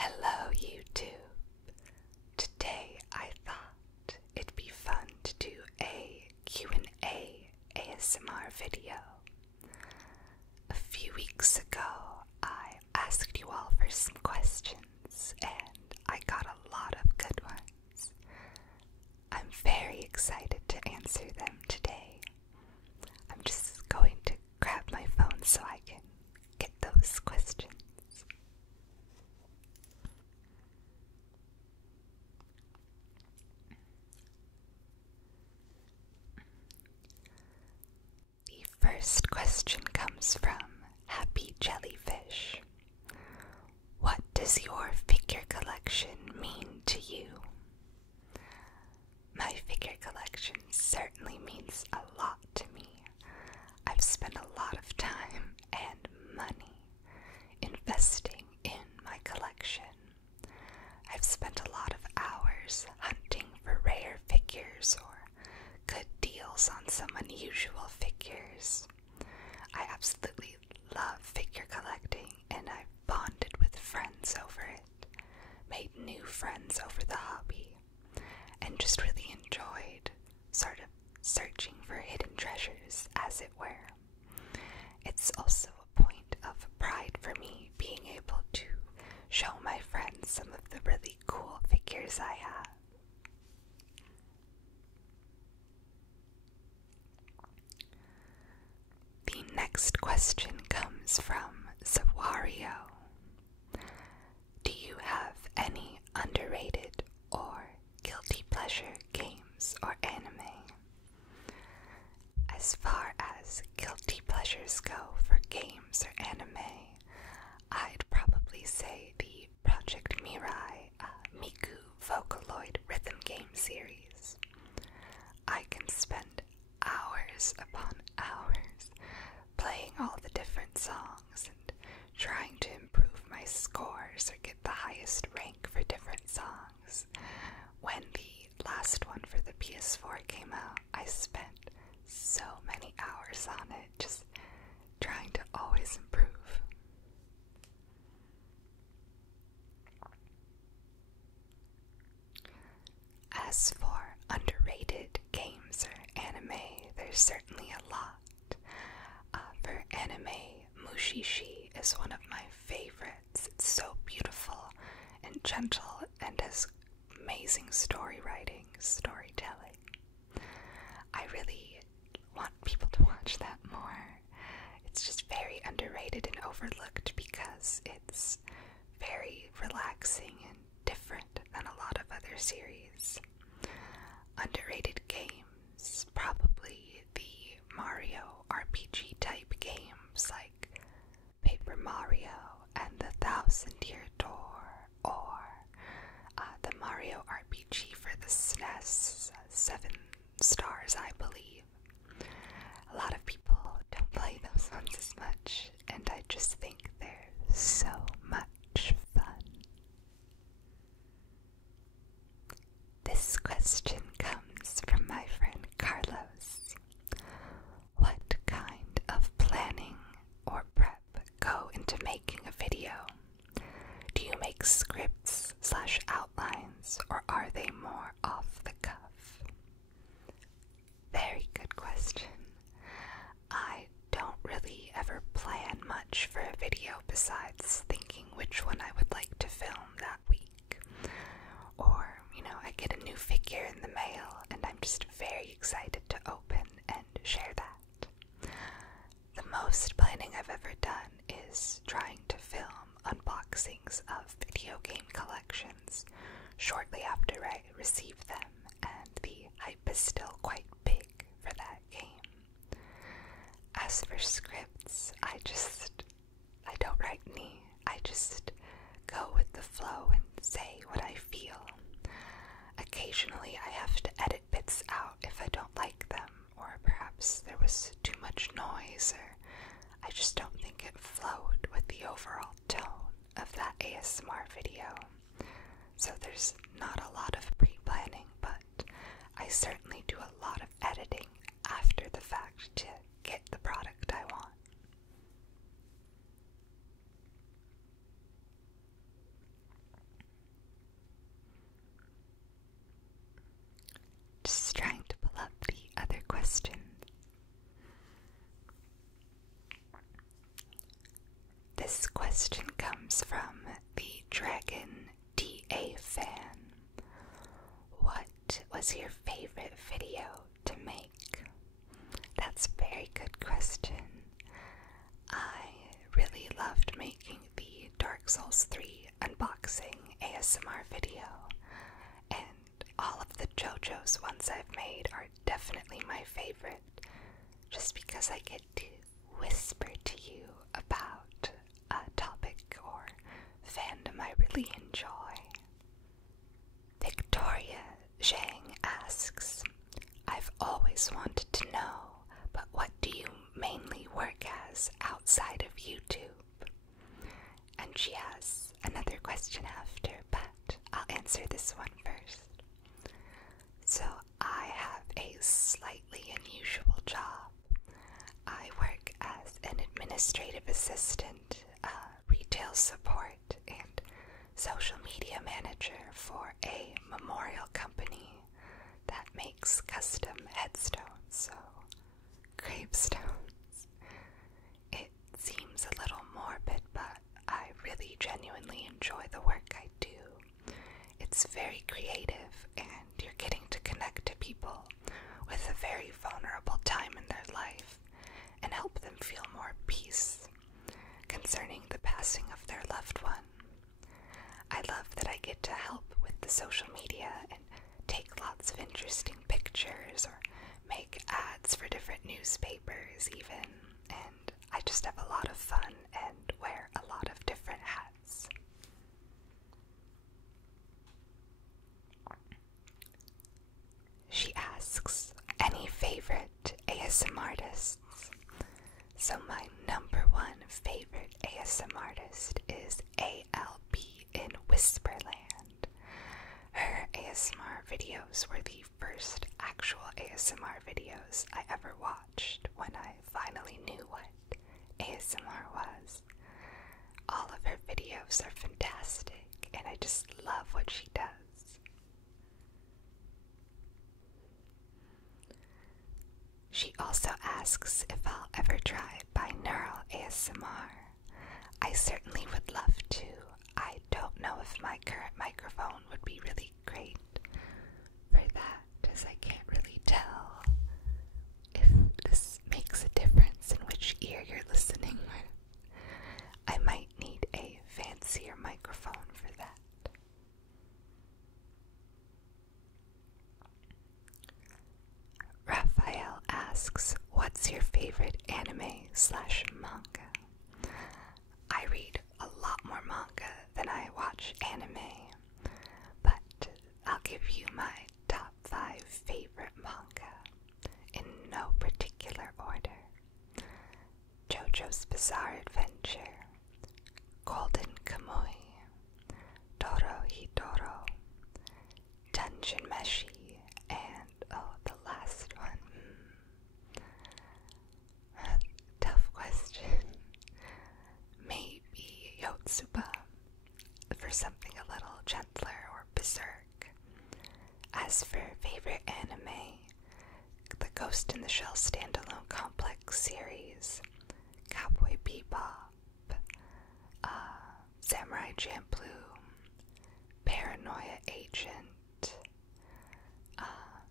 Hello YouTube. Today I thought it'd be fun to do a Q&A ASMR video. A few weeks ago I asked you all for some questions and I got a lot of good ones. I'm very excited to answer them today. I'm just going to grab my phone so I can get those questions. The first question comes from Happy Jellyfish. What does your figure collection mean to you? My figure collection certainly means a lot to me. I've spent a lot of time and money investing in my collection. I've spent a lot of hours hunting for rare figures or good deals on some unusual figures. I absolutely love figure collecting and I've bonded with friends over it, made new friends over the hobby, and just really enjoyed sort of searching for hidden treasures, as it were. It's also a point of pride for me being able to show my friends some of the really cool figures I have. The next question comes from Zawario. Do you have any underrated or guilty pleasure games or anime? As far as guilty pleasures go for games or anime, I'd probably say the Project Mirai Miku Vocaloid rhythm game series. I can spend hours upon hours playing all the different songs and trying to improve my scores or get the highest rank for different songs. When the last one for the PS4 came out, I spent so many hours on it, just trying to always improve. As for underrated games or anime, there's certainly a lot. For anime, Mushishi is one of my favorites. It's so beautiful and gentle and has amazing storytelling. I really want people to watch that more. It's just very underrated and overlooked because it's very relaxing and different than a lot of other series. Underrated games, probably the Mario RPG type games like Paper Mario and the Thousand Year Door, or the Mario RPG for the SNES, 7 stars I believe. A lot of people don't play those ones as much, and I just think they're so much fun. This question comes from my friend Carlos. What kind of planning or prep go into making a video? Do you make scripts/outlines, or are they more off the cuff? Very good question. I don't really ever plan much for a video besides thinking which one I would like to film that week. Or, I get a new figure in the mail and I'm just very excited to open and share that. The most planning I've ever done is trying to film unboxings of video game collections shortly after I receive them, and the hype is still quite big for that game. As for scripts, I don't write any. I just go with the flow and say what I feel. Occasionally I have to edit bits out if I don't like them, or perhaps there was too much noise, or I just don't think it flowed with the overall tone of that ASMR video. So there's not a lot of pre-planning, but I certainly do a lot of editing after the fact to get the product I want. questions. This question comes from the Dragon DA fan. What was your favorite video to make? That's a very good question. I really loved making the Dark Souls 3 unboxing ASMR video, and all of the JoJo's ones I've made are definitely my favorite, just because I get to whisper to you about a topic or fandom I really enjoy. Victoria Zhang asks, I've always wanted to know, but what do you mainly work as outside of YouTube? And she has another question after, but I'll answer this one first. So I have a slightly unusual job. I work as an administrative assistant, retail support, and social media manager for a memorial company that makes custom headstones, so gravestones. It seems a little morbid, but I really genuinely enjoy the work I do. It's very creative, and you're getting to connect to people with a very vulnerable time in their life and help them feel more peace concerning the passing of their loved one. I love that I get to help with the social media and take lots of interesting pictures or make ads for different newspapers even, and I just have a lot of fun and wear a lot of different hats. She asks, any favorite ASMR artists? So my number one favorite ASMR artist is ALB in Whisperland. Her ASMR videos were the first actual ASMR videos I ever watched when I finally knew what ASMR was. All of her videos are fantastic, and I just love what she does. She also asks if I'll ever try binaural ASMR. I certainly would love to. I don't know if my current microphone would be really great for that, as I can't really tell if this makes a difference in which ear you're listening with. I might need a fancier microphone for that. Raphael asks, what's your favorite anime/manga? I read a lot more manga than I watch anime, but I'll give you my top 5 favorite manga in no particular order. JoJo's Bizarre Adventure, Golden Kamuy, Dorohedoro, Dungeon Meshi, and the last one. Tough question. Maybe Yotsuba, for something a little gentler, or Berserk. As for favorite anime, the Ghost in the Shell standalone complex series, Cowboy Bebop, Samurai Champloo, Paranoia Agent,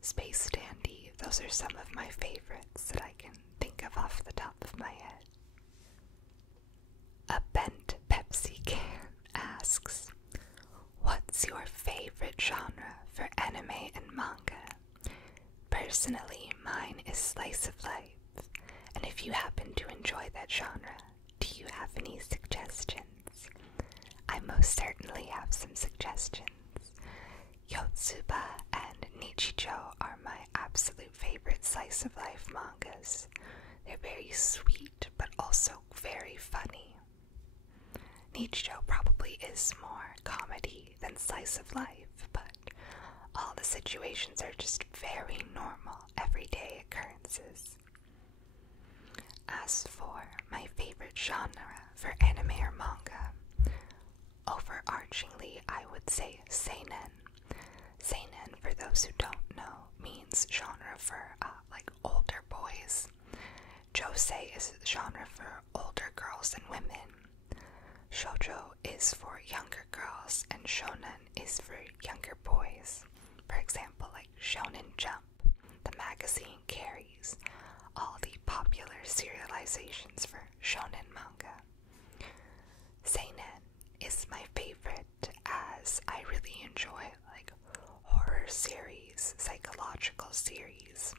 Space Dandy. Those are some of my favorites that I can think of off the top of my head. A bent Pepsi can asks, what's your favorite genre for anime and manga? Personally, mine is slice of life, and if you happen to enjoy that genre, do you have any suggestions? I most certainly have some suggestions. Yotsuba and Nichijou are my absolute favorite slice of life mangas. They're very sweet, but also very funny. Nichijou probably is more comedy than slice of life, but all the situations are just very normal, everyday occurrences. As for my favorite genre for anime or manga, overarchingly I would say seinen. Seinen, for those who don't know, means genre for like older boys. Josei is a genre for older girls and women. Shoujo is for younger girls, and shonen is for younger boys. For example, like Shonen Jump, the magazine carries all the popular serializations for shonen manga. Seinen is my favorite, as I really enjoy like horror series, psychological series,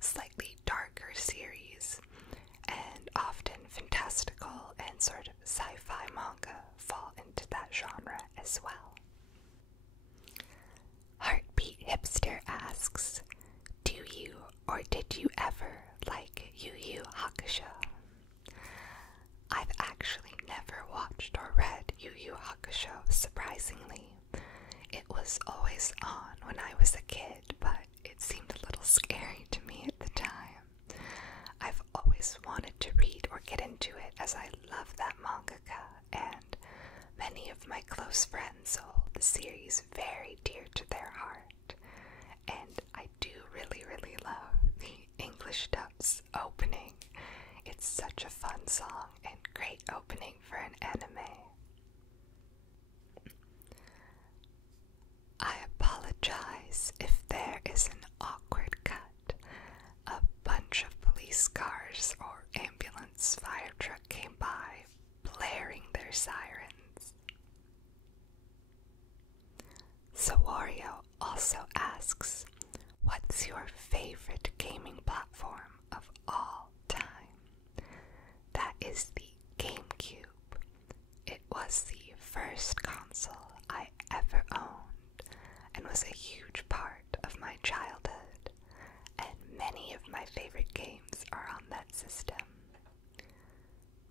slightly darker series, and often fantastical and sort of sci-fi manga fall into that genre as well. Heartbeat Hipster asks, do you or did you ever like Yu Yu Hakusho? I've actually never watched or read Yu Yu Hakusho, surprisingly. It was always on when I was a kid, but it seemed a little scary to me at the time. I've always wanted to read or get into it, as I love that mangaka, and many of my close friends hold the series very dear to their heart. And I do really, really love the English dub's opening. It's such a fun song and great opening for an anime. I apologize if there is an awkward cut. A bunch of police cars or ambulance fire truck came by, blaring their sirens. Sawario also asks, what's your favorite gaming platform of all time? That is the GameCube. It was the first console I ever owned and was a huge part of my childhood, and many of my favorite games are on that system.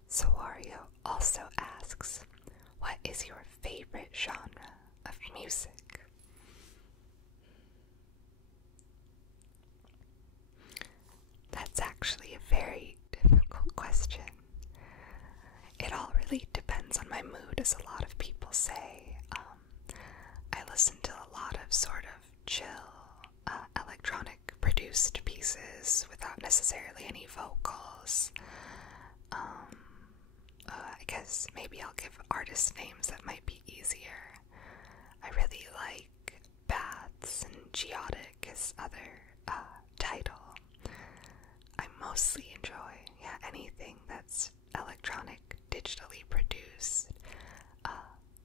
Sawario also asks, what is your favorite genre of music? That's actually a very difficult question. It all really depends on my mood, as a lot of people say. I listen to a lot of sort of chill, electronic produced pieces without necessarily any vocals. I guess maybe I'll give artist names that might be easier. I really like Baths and Geotic as other title. I mostly enjoy, anything that's electronic, digitally produced.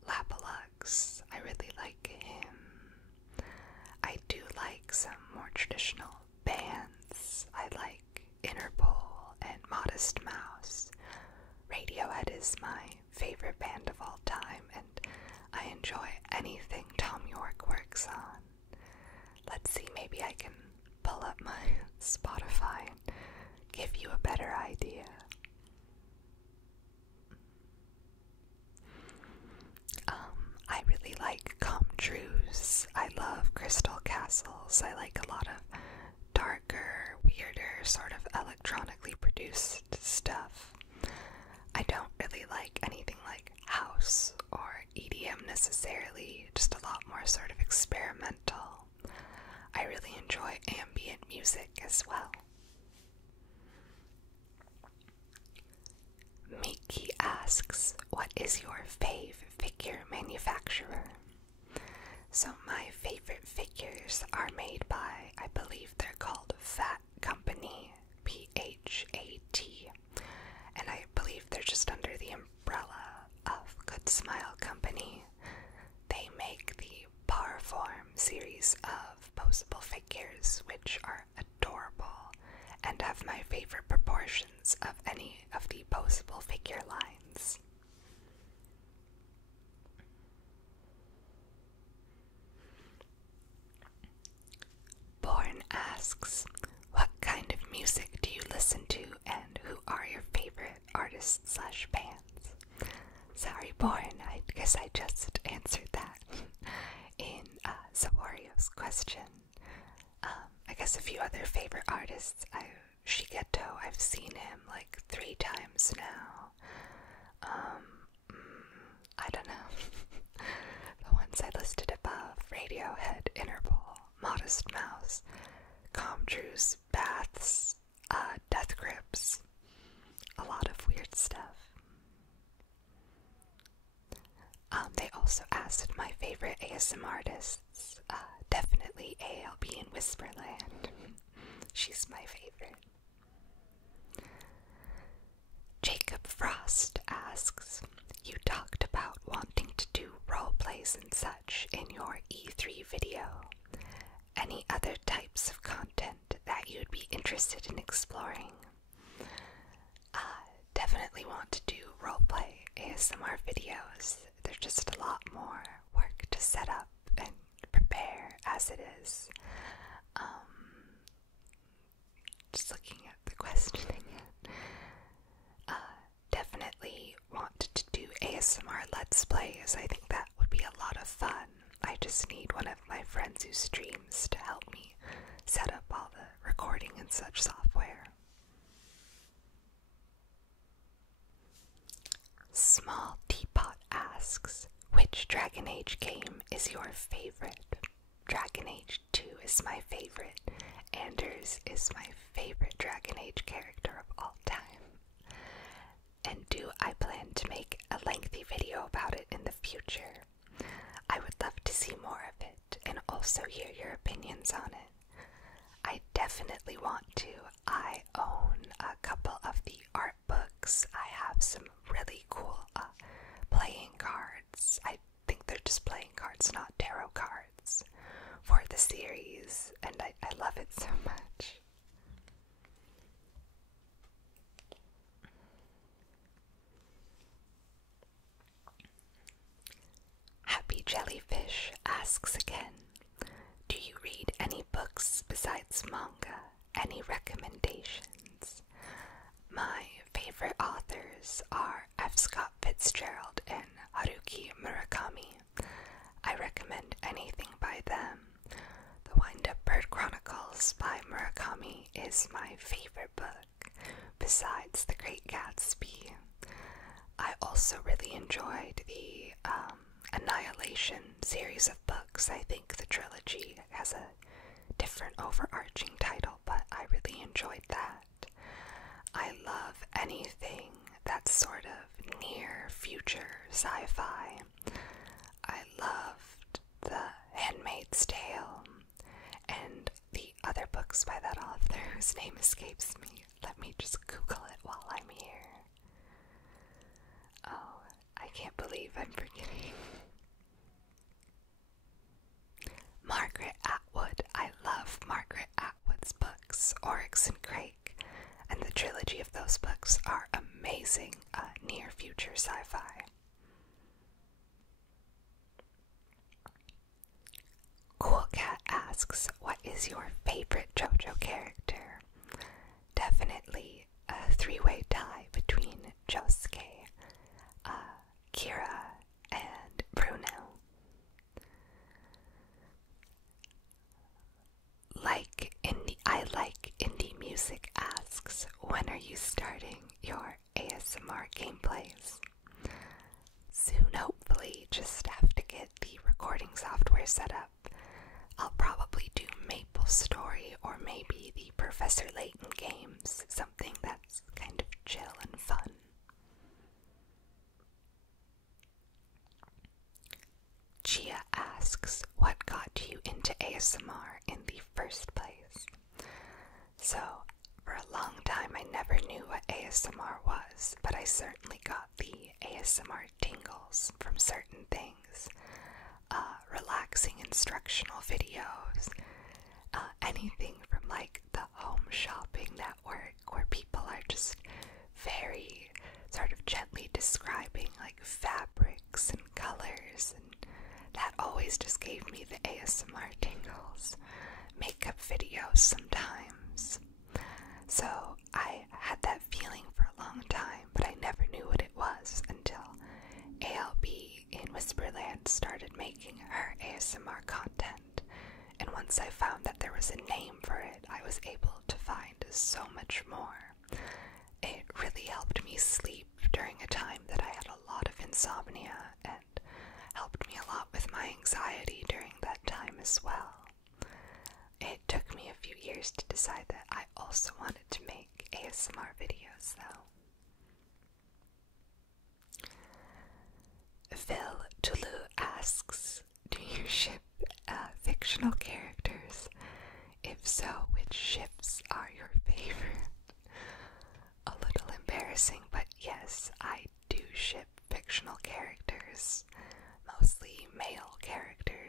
Lapalux, I really like him. I do like some more traditional bands. I like Interpol and Modest Mouse. Radiohead is my favorite band of all time, and I enjoy anything Tom York works on. Let's see, maybe I can pull up my Spotify and give you a better idea. I really like Com Trues. I love Crystal Castles. I like a lot of darker, weirder, sort of electronically produced stuff. I don't really like anything like house or EDM necessarily, just a lot more sort of experimental. I really enjoy ambient music as well. Miki asks, what is your fave figure manufacturer? So my favorite figures are made by, I believe they're called Fat Company, P-H-A-T, and I believe they're just under the umbrella of Good Smile Company. They make the Parform series of posable figures, which are adorable and have my favorite proportions of any of the posable figure lines. Born asks, what kind of music do you listen to and who are your favorite artists/bands? Sorry, Born, I guess I just answered that in Sawario's question. I guess a few other favorite artists. Shigeto, I've seen him like 3 times now. I don't know. The ones I listed above: Radiohead, Interpol, Modest Mouse, Com Trues, Baths, also asked my favorite ASMR artists. Definitely ALB in Whisperland. She's my favorite. Jacob Frost asks, you talked about wanting to do role plays and such in your E3 video. Any other types of content that you'd be interested in exploring? Definitely want to do roleplay ASMR videos. They're just a lot more work to set up and prepare as it is. Just looking at the question again. Definitely want to do ASMR Let's Plays. I think that would be a lot of fun. I just need one of my friends who streams to help me set up all the recording and such software. Small Teapot asks, which Dragon Age game is your favorite? Dragon Age 2 is my favorite. Anders is my favorite Dragon Age character of all time. And do I plan to make a lengthy video about it in the future? I would love to see more of it and also hear your opinions on it. I definitely want to. I own a couple of the art books. I have some really cool playing cards. I think they're just playing cards, not tarot cards, for the series, and I love it so much. Happy Jellyfish asks again, do you read any books besides manga? Any recommendations? My favorite authors are F. Scott Fitzgerald and Haruki Murakami. I recommend anything by them. The Wind-Up Bird Chronicles by Murakami is my favorite book, besides The Great Gatsby. I also really enjoyed the Annihilation series of books. I think the trilogy has a different overarching title, but I really enjoyed that. I love anything that's sort of near future sci-fi. I loved The Handmaid's Tale and the other books by that author whose name escapes me. Let me just Google it while I'm here. Oh, I can't believe I'm forgetting. Margaret Atwood. I love Margaret Atwood's books, Oryx and Crake, and the trilogy of those books are amazing near-future sci-fi. Cool Cat asks, what is your favorite JoJo character? Definitely a three-way tie between Josuke, Kira, and Bruno. I like indie music asks, when are you starting your ASMR gameplays? Soon, hopefully. Just have to get the recording software set up. I'll probably do Maple Story or maybe the Professor Layton games, something that's kind of chill and fun. Chia asks, what got you into ASMR in the first place? So, for a long time I never knew what ASMR was, but I certainly got the ASMR tingles from certain things. Relaxing instructional videos, anything from like the Home Shopping Network where people are just very sort of gently describing like fabrics and colors, and that always just gave me the ASMR tingles. Makeup videos sometimes. So I had that feeling for a long time, but I never knew what it was until ALB in Whisperland started making her ASMR content. And once I found that there was a name for it, I was able to find so much more. It really helped me sleep during a time that I had a lot of insomnia, and helped me a lot with my anxiety during that time as well. It took me a few years to decide that I also wanted to make ASMR videos, though. Phil Tulu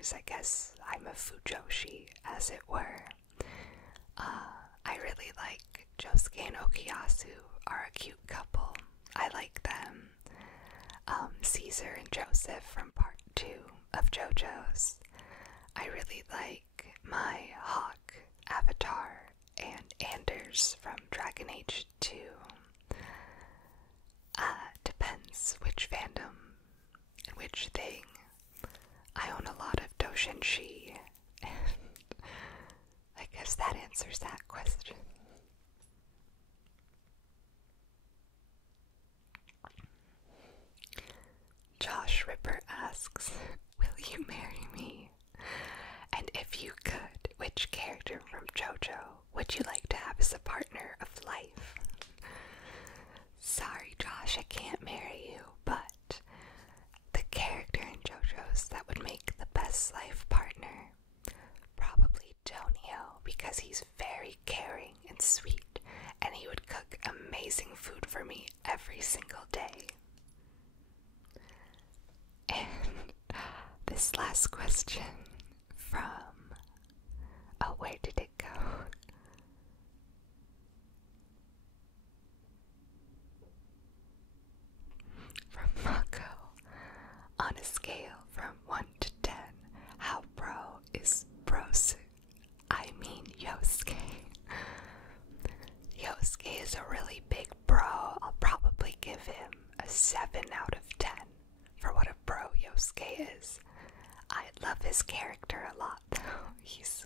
because I guess I'm a fujoshi, as it were. I really like Josuke and Okuyasu are a cute couple. I like them. Caesar and Joseph from part 2 of JoJo's. I really like my Hawk Avatar and Anders from Dragon Age 2. Depends which fandom and which thing. I own a lot of doujinshi, and I guess that answers that question. Josh Ripper asks, will you marry me? And if you could, which character from JoJo would you like to have as a partner of life? Sorry, Josh, I can't marry you, but the character in JoJo's that would make the best life partner, probably Tonio, because he's very caring and sweet, and he would cook amazing food for me every single day. And this last question from, oh, where did it go? From Mako. On a scale from 1 to 10, how pro is Brosu? I mean Yosuke. Yosuke is a really big bro. I'll probably give him a 7 out of 10 for what a bro Yosuke is. I love his character a lot, though. He's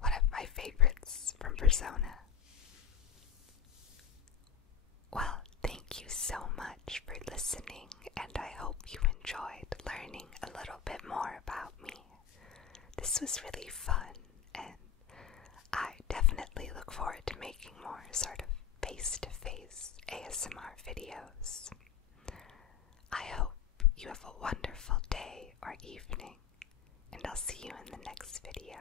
one of my favorites from Persona. Well, thank you so much for listening, and I hope you enjoyed learning a little bit more about me. This was really fun, and I definitely look forward to making more sort of face-to-face ASMR videos. I hope you have a wonderful day or evening, and I'll see you in the next video.